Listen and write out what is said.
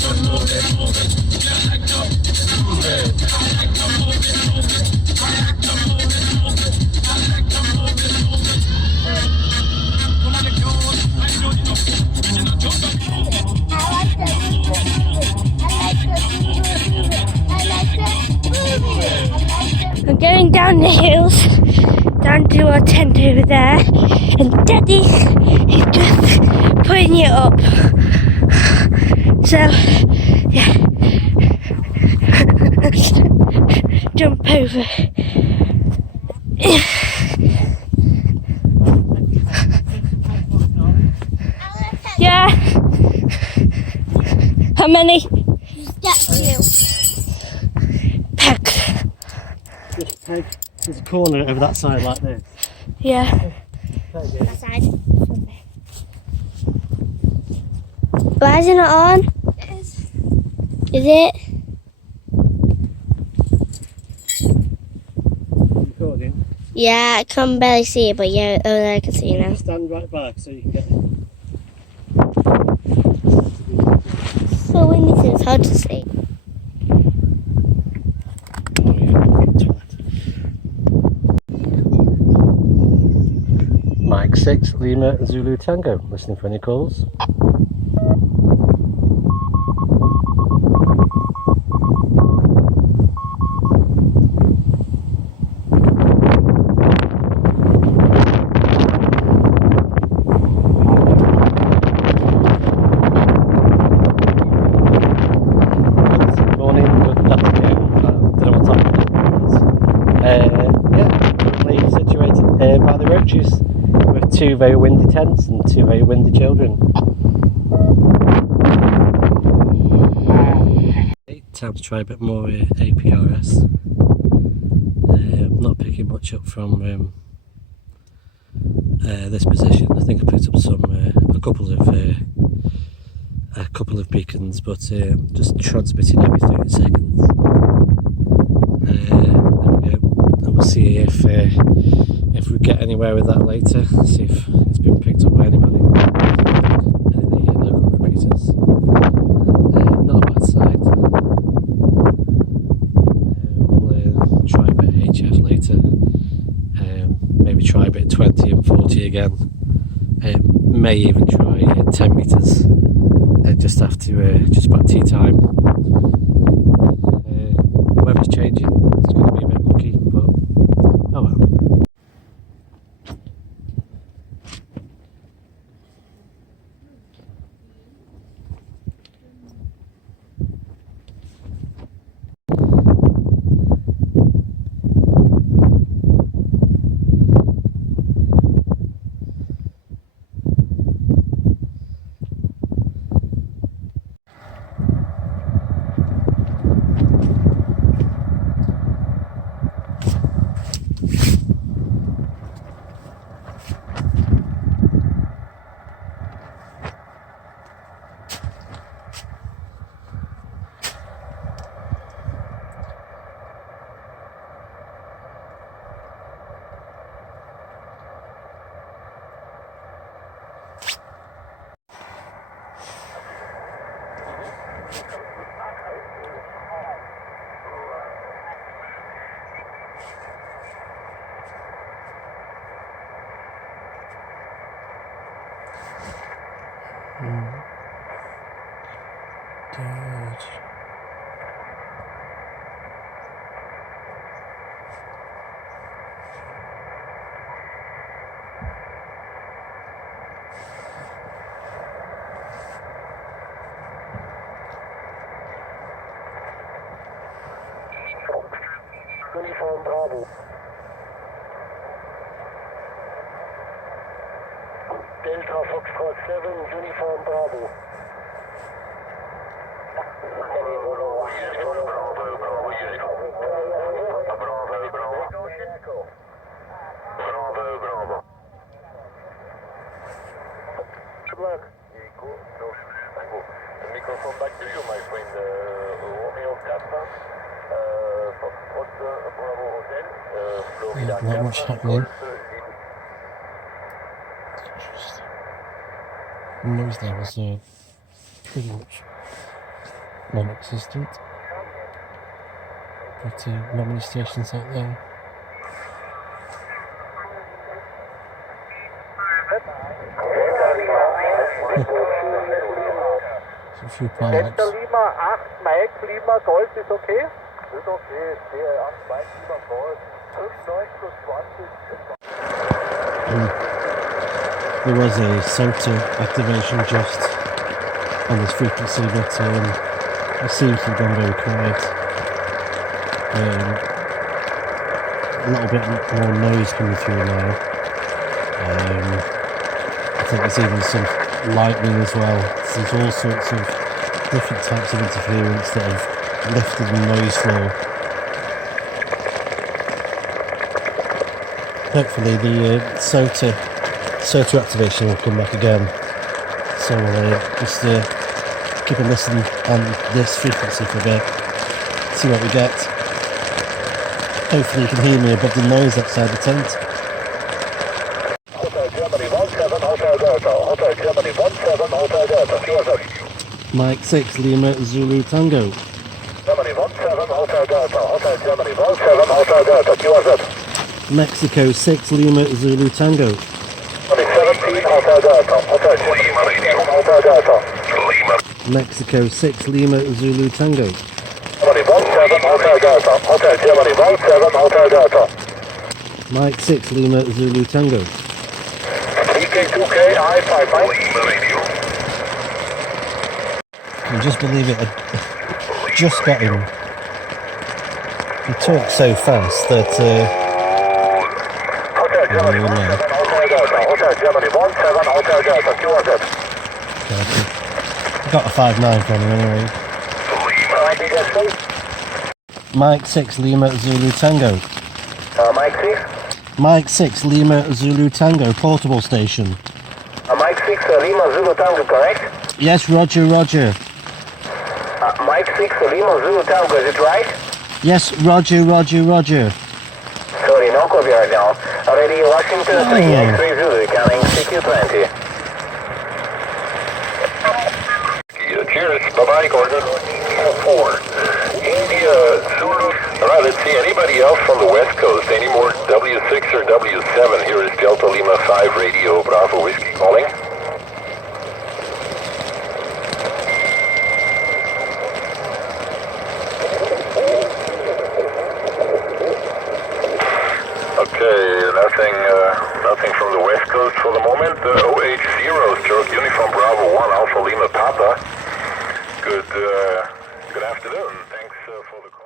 I'm going down the hills, down to our tent over there, and Daddy is just putting it up. So, yeah, jump over. Yeah. How many? Just you. Pegs. Just peg to the corner over that side like this. Yeah. That side. Why is it not on? It is. Is it? Recording. Yeah, I can barely see it, but yeah, oh, I can see you now. Stand right back so you can get. So windy, so it's hard to see. Oh yeah. Mike 6 Lima Zulu Tango. Listening for any calls. By the roaches with two very windy tents and two very windy children. Time to try a bit more APRS. I'm not picking much up from this position. I think I picked up a couple of beacons, but just transmitting every 30 seconds. There we go, and we'll see if we get anywhere with that later. See if it's been picked up by anybody. Any of the local repeaters. Not a bad site. We'll try a bit of HF later. Maybe try a bit 20 and 40 again. May even try 10 metres. Just after just about tea time. The weather's changing. It's going to be a bit mucky, but oh well. Good. Uniform Bravo. Delta Foxtrot 7, Uniform Bravo. Bravo. Good luck. The microphone back to you, my friend. Romeo 4, Foxtrot Bravo Hotel, Florida. Not much happening. Noise levels are pretty much non-existent. But not many stations out there. So a few pilots. Lima 8 Mike Lima Golf ist okay? Ist okay, der 8 Mike Lima Golf. 5, 9 plus 20. There was a SOTA activation just on this frequency, but it seems to have gone very quiet. A little bit more noise coming through now. I think there's even some lightning as well. There's all sorts of different types of interference that have lifted the noise floor. Hopefully the SOTA activation will come back again. So we'll just keep a listen on this frequency for a bit, see what we get. Hopefully you can hear me above the noise outside the tent. Hotel Germany 17 Hotel Delta. Hotel Germany 17 Hotel Delta. QSL. Mike 6 Lima Zulu Tango. Germany 17 Hotel Delta. Hotel Germany 17 Hotel Delta. QSL. Mexico 6 Lima Zulu Tango. 17 Hotel Delta. Hotel Germany 17 Hotel Delta. Mexico 6 Lima Zulu Tango. Germany 17 Hotel Delta. Hotel Germany 17 Hotel Delta. Mike 6 Lima Zulu Tango. PK2K I5 Mike. Can you just believe it? I just got him. He talks so fast that Hotel Germany 17 Hotel Delta. Hotel Germany 17 Hotel Delta. QSL. I got a 5-9 from him anyway. Mike 6 Lima Zulu Tango. Mike 6. Mike 6 Lima Zulu Tango, portable station. Mike 6 Lima Zulu Tango, correct? Yes, Roger, Roger. Mike 6 Lima Zulu Tango, is it right? Yes, Roger, Roger, Roger. Sorry, no copy right now. Already Washington 3 Zulu, coming CQ20. Yeah, cheers, bye-bye, Gordon. 4. India, Zulu. Alright, let's see, anybody else from the West Coast? Any more W6 or W7? Here is Delta Lima 5 Radio, Bravo Whiskey calling. Okay, nothing from the West Coast for the moment. OH0, stroke Uniform Bravo 1, Alpha Lima Papa. Good afternoon. Thanks for the call.